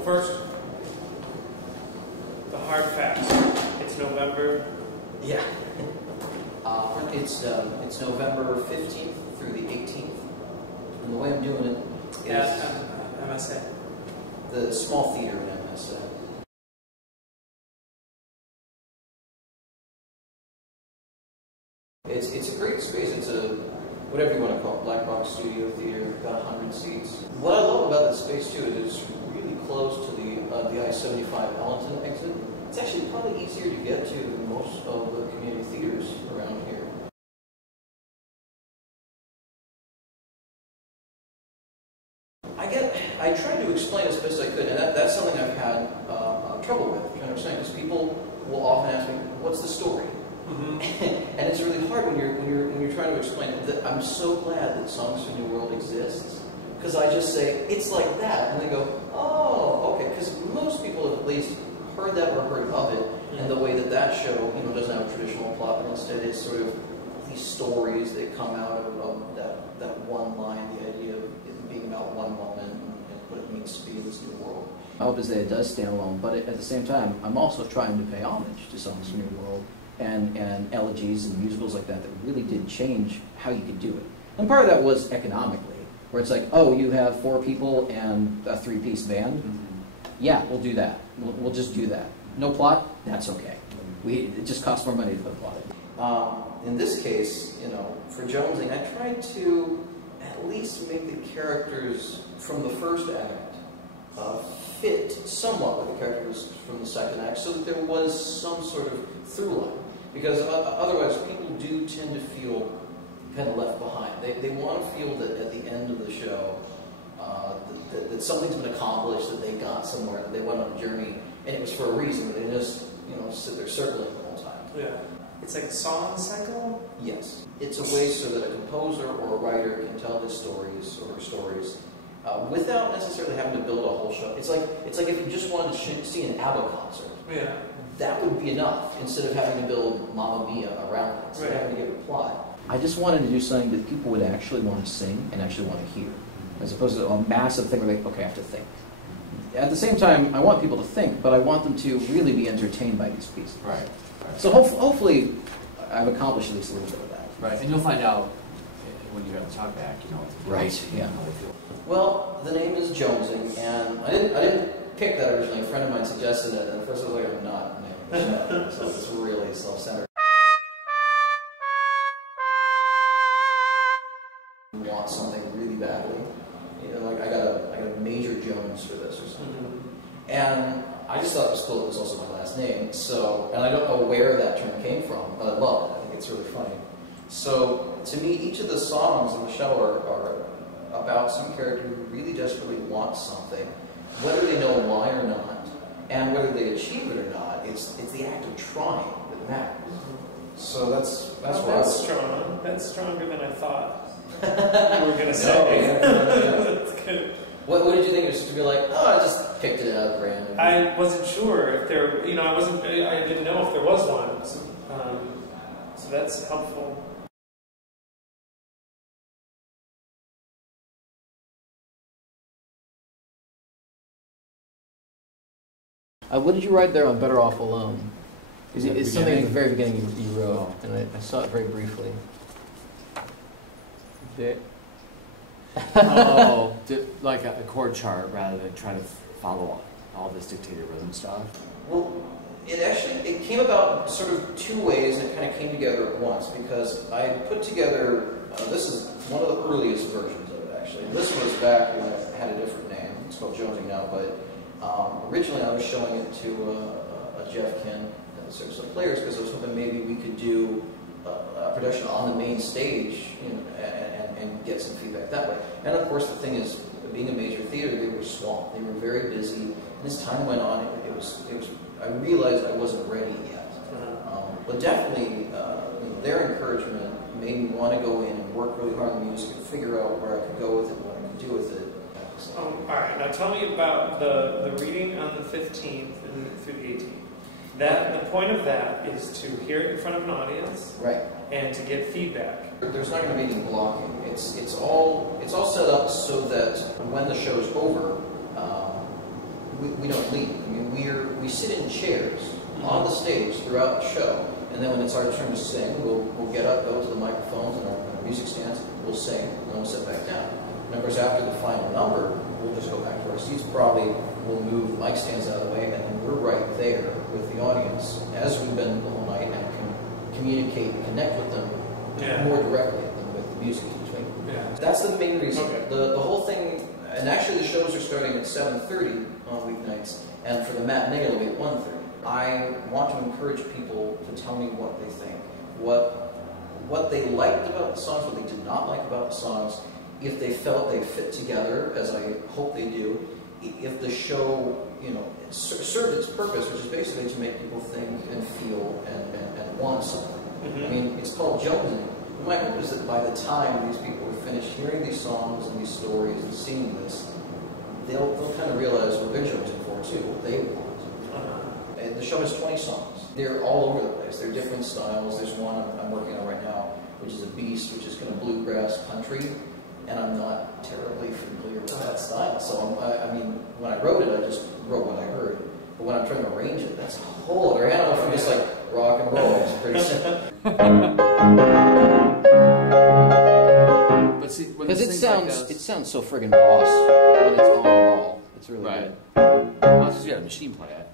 first, the hard facts. It's November. Yeah. It's November 15th through the 18th. And the way I'm doing it is... At MSA. The small theater in MSA. It's a great space. It's a, whatever you want to call it, black box studio theater, about 100 seats. What I love about that space too is it's really close to the I-75 Ellington exit. It's actually probably easier to get to than most of the community theaters around here. I tried to explain as best I could, and that's something I've had trouble with, you understand, because people will often ask me, "What's the story?" Mm-hmm. And it's really hard when you're trying to explain it. That I'm so glad that Songs from New World exists, because I just say it's like that, and they go, "Oh, okay," because most people have at least heard that or heard of it, and the way that show, doesn't have a traditional plot, but instead it's sort of these stories that come out of that one line, the idea of it being about one moment and what it means to be in this new world. My hope is that it does stand alone, but at the same time, I'm also trying to pay homage to Songs from New World and elegies and musicals like that really did change how you could do it. And part of that was economically, where it's like, oh, you have 4 people and a 3-piece band? Mm-hmm. Yeah, we'll do that. We'll just do that. No plot? That's okay. It just costs more money to put a plot in. In this case, for Jonesing, I tried to at least make the characters from the first act fit somewhat with the characters from the second act, so that there was some sort of through line. Because otherwise, people do tend to feel kind of left behind. They want to feel that at the end of the show, that something's been accomplished, that they got somewhere, that they went on a journey, and it was for a reason. They just, sit there circling the whole time. Yeah. It's like a song cycle? Yes. It's a way so that a composer or a writer can tell his stories or her stories without necessarily having to build a whole show. It's like if you just wanted to see an ABBA concert. Yeah. That would be enough instead of having to build Mamma Mia around it. Instead of having to give it a plot. I just wanted to do something that people would actually want to sing and actually want to hear, as opposed to a massive thing where they, okay, I have to think. At the same time, I want people to think, but I want them to really be entertained by these pieces. Right. So hopefully, I've accomplished at least a little bit of that. Right, and you'll find out when you have the talk back, Right, yeah. Well, the name is Jonesing, and I didn't pick that originally. A friend of mine suggested it, and at first I was like, I'm not naming the show. So it's really self-centered. Want something really badly. Like I got a Major Jones for this or something. And I just thought it was cool. It was also my last name. So, and I don't know where that term came from, but I love it. I think it's really funny. So, to me, each of the songs in the show are about some character who really desperately wants something, whether they know why or not, and whether they achieve it or not. It's the act of trying that matters. So that's strong. That's stronger than I thought you were going to say. That's good. What did you think? It was just to be like, oh, I just picked it out random. I wasn't sure if there, I didn't know if there was one. So that's helpful. What did you write there on Better Off Alone? It's something at the very beginning you wrote, and I saw it very briefly. Like a chord chart rather than trying to follow all this dictated rhythm stuff? Well, it came about sort of 2 ways, and it kind of came together at once, because I put together, this is one of the earliest versions of it, actually. And this was back when it had a different name. It's called Jonesing now, but originally I was showing it to a Jeff Kin and the Circus of Players, because I was hoping maybe we could do a production on the main stage, and get some feedback that way. And of course, the thing is, being a major theater, they were swamped. They were very busy. And as time went on, it was. I realized I wasn't ready yet. But definitely, their encouragement made me want to go in and work really hard on the music and figure out where I could go with it, what I could do with it. All right. Now tell me about the reading on the 15th through the 18th. The point of that is to hear it in front of an audience, right, and to get feedback. There's not going to be any blocking. It's all set up so that when the show's over, we don't leave. I mean, we sit in chairs on the stage throughout the show, and then when it's our turn to sing, we'll get up, go to the microphones and our music stands, we'll sing, and then we'll sit back down. And of course, after the final number, we'll just go back to our seats. Probably we'll move the mic stands out of the way, and then we're right there with the audience as we've been the whole night, and can communicate and connect with them more directly than with the music in between. Yeah. That's the main reason. Okay. The whole thing, and actually the shows are starting at 7:30 on weeknights, and for the matinee it'll be at 1:30. I want to encourage people to tell me what they think, what they liked about the songs, what they did not like about the songs, if they felt they fit together, as I hope they do, if the show, served its purpose, which is basically to make people think and feel and want something. I mean, it's called Jonesing. My hope is that by the time these people are finished hearing these songs and these stories and seeing this, they'll kind of realize what they're jonesing for too, what they want. And the show has 20 songs. They're all over the place. They're different styles. There's one I'm working on right now, which is a beast, which is kind of bluegrass country, and I'm not terribly familiar with that style. So I mean, when I wrote it, I just wrote what I heard. But when I'm trying to arrange it, that's a whole other animal from just like rock and roll. It's pretty simple. But see, when Because there's things like it sounds so friggin' boss when it's on ball. It's really right. good. Well, it's just you got a machine play it.